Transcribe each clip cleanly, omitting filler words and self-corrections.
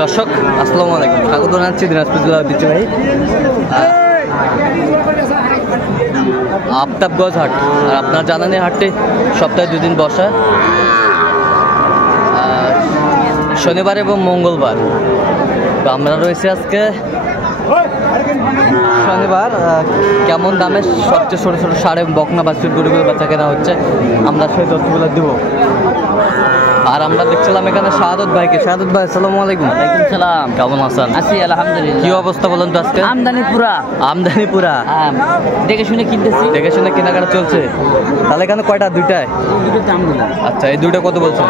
দর্শক আসসালামু আলাইকুম, স্বাগত জানাচ্ছি দিনাজপুর জেলা ঐতিহ্যবাহী আফতাবগঞ্জ হাট। আর আপনার জানেন এই হাটটি সপ্তাহে 2 দিন বসে, শনিবার এবং মঙ্গলবার। তো আমরা রয়েছি আজকে শনিবার। কেমন দামে সবচেয়ে ছোটো ছোটো সাড়ে বকনা বাছুর গরুগুলো বেচা কেনা হচ্ছে আমরা সেই তথ্যগুলো দেবো। আর আমরা দেখছিলাম এখানে শাহাদত ভাইকে। শাহাদত ভাই আসসালামু আলাইকুম। ওয়ালাইকুম সালাম। কেমন আছেন? আছি আলহামদুলিল্লাহ। কি অবস্থা বলেন তো আজকে? আমদানি পুরা। আমদানি পুরা, দেখে শুনে কিনতেছি, দেখে শুনে কেনাকাটা চলছে। তাহলে এখানে কয়টা? 2টায়? দুটোর দাম গুলো। আচ্ছা, এই 2টা কত বলছেন?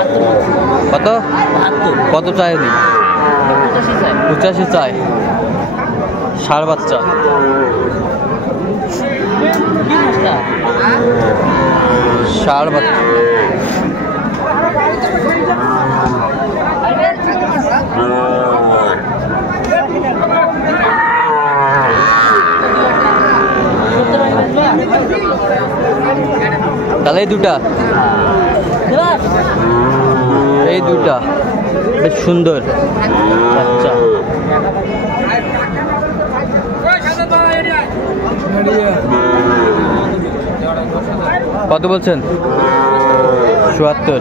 কত কত চাই? 85 চাই। ষাঁড় বাচ্চা, ষাঁড় বাচ্চা। তাহলে এই 2টা, এই 2টা বেশ সুন্দর বাচ্চা। কত বলছেন? 74।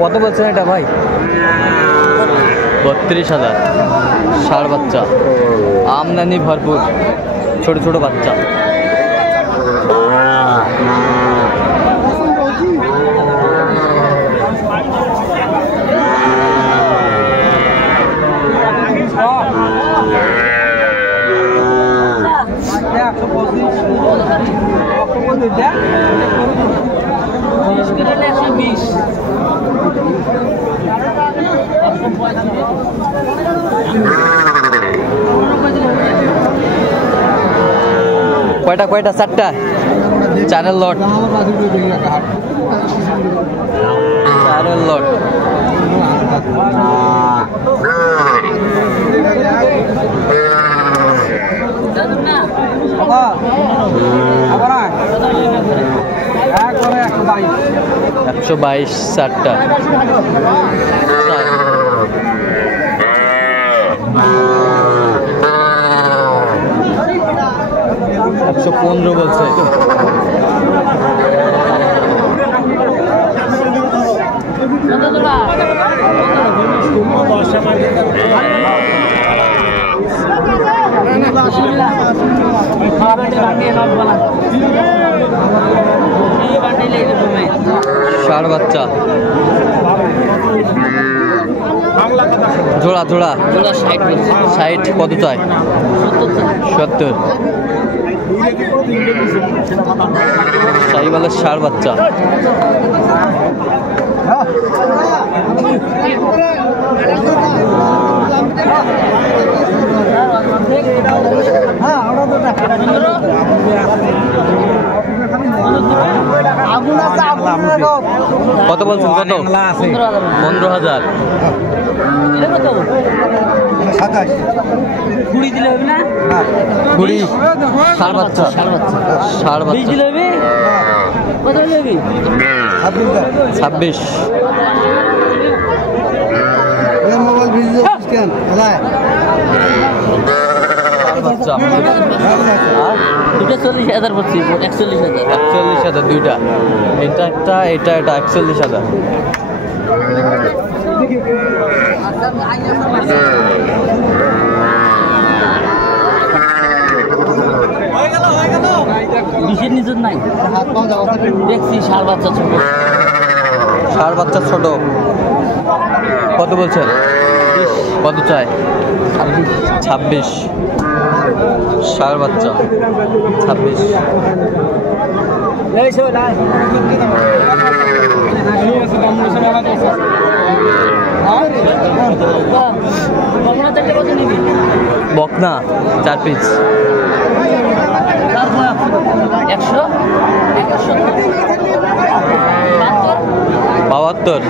কত বলছেন এটা ভাই? 32,000। ষাঁড় বাচ্চা, আমদানি ভরপুর, ছোট ছোট বাচ্চা। কয়টা কয়টা? 4টা? 4-এর লট, 4-এর লট। $122 4টা। 115 বলছে। ষাঁড় বাচ্চা, জোড়া জোড়া 60। কত চাই? 70। শাহিওয়ালের ষাঁড় বাচ্চা। কত বলছেন? কত? 15,000। কুড়ি দিলে হবে না? 20। ষাঁড় বাচ্চা, ষাঁড় বাচ্চা। দিলে হবে? কত দিলে হবে? 26। দুটো 40,000 পড়ছি। 41,000 2টা। এটা একটা, এটা এটা 41,000। বিশের নিজের নাই, দেখছি ষাঁড় বাচ্চা ছোট। ষাঁড় বাচ্চা ছোট। কত বলছেন? কত চাই? 26। ষাঁড় বাচ্চা 26। বকনা 4 পিস। 100 72।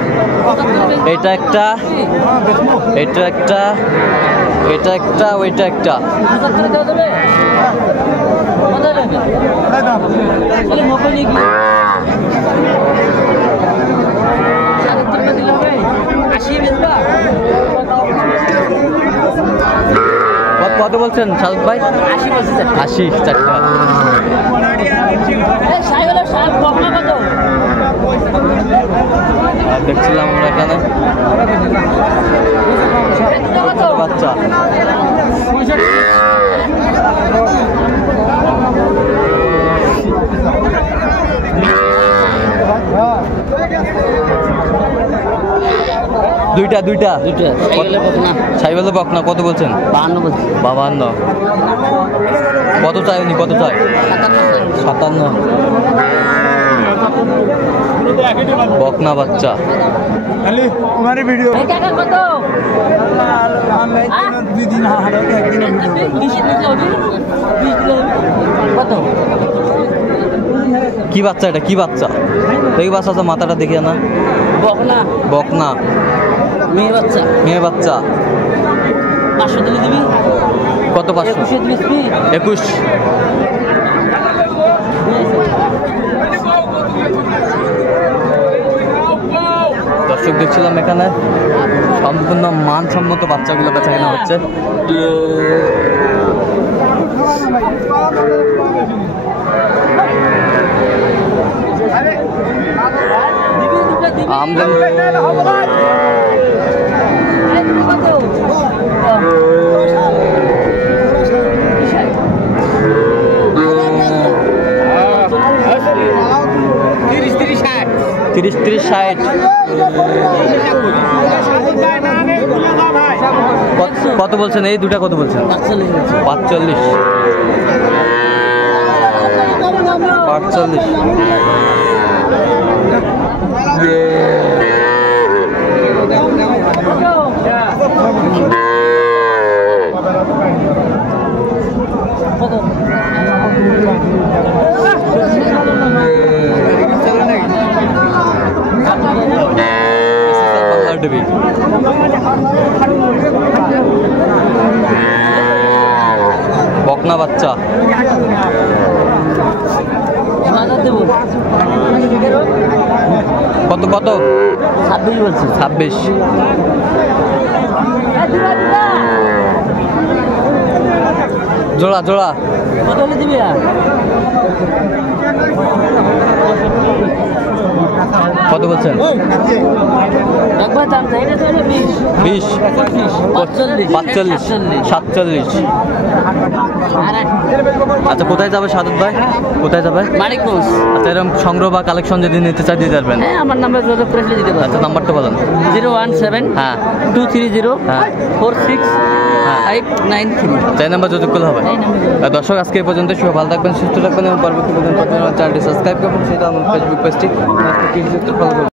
এটা একটা, এটা একটা, এটা একটা, ওইটা একটা। 75 দেওয়া যাবে? কত টাকা? তাহলে 90 নিয়ে কি? 75 দিলে হবে? 80 বেচবা? কত বলছেন সাদত ভাই? 80 বলছে স্যার। 80 চারটা। এই সাইকেল সাহেব বকনা কত? আর দেখছিলাম আমরা এখানে বাচ্চা। দুইটা দুইটা দুইটা সাইকেলে বকনা সাইবেল বকনা। কত বলছেন? 52 বলছে। 52। কত চাই উনি, কত চাই? 57। বকনা বাচ্চা। এই কাকা কত? কত? কি বাচ্চা এটা, কি বাচ্চা? দেখি বাচ্চা আছে, মাথাটা দেখি না। বকনা বকনা মেয়ে বাচ্চা। মেয়ে বাচ্চা। 500 দিলে দিবি? কত? 500। 21 দিবি? 21। দর্শক দেখছিলাম এখানে সম্পূর্ণ মানসম্মত বাচ্চাগুলো বেচা কেনা হচ্ছে। আমদানি তিরিশ 60। কত বলছেন এই দুটা, কত বলছেন? 45। 45। বকনা বাচ্চা। কত কত? 26 বলছে। 26। জোড়া জোড়া কত হলে দিবি? কত বলছেন? একবার দাম চাই, এটা তো হলো 20 20 45 47। আচ্ছা, কোথায় যাবে সাদত ভাই, কোথায় যাবে? মানিকগঞ্জ। আচ্ছা, এরকম সংগ্রহ বা কালেকশন যদি নিতে চাই দিতে পারবেন? হ্যাঁ, আমার নাম্বার যোগাযোগ করে দিতে পারবেন। আচ্ছা, নাম্বারটা বলেন। 017 হ্যাঁ 230 হ্যাঁ 46 593। চাই নাম্বার যোগাযোগ করলে হবে। দর্শক আজকে এই পর্যন্ত, সবাই ভালো থাকবেন, সুস্থ থাকবেন এবং পরবর্তী পর্যন্ত চ্যানেলটি সাবস্ক্রাইব করবেন, সেটা আমার ফেসবুক পেজটি ফলো করবেন।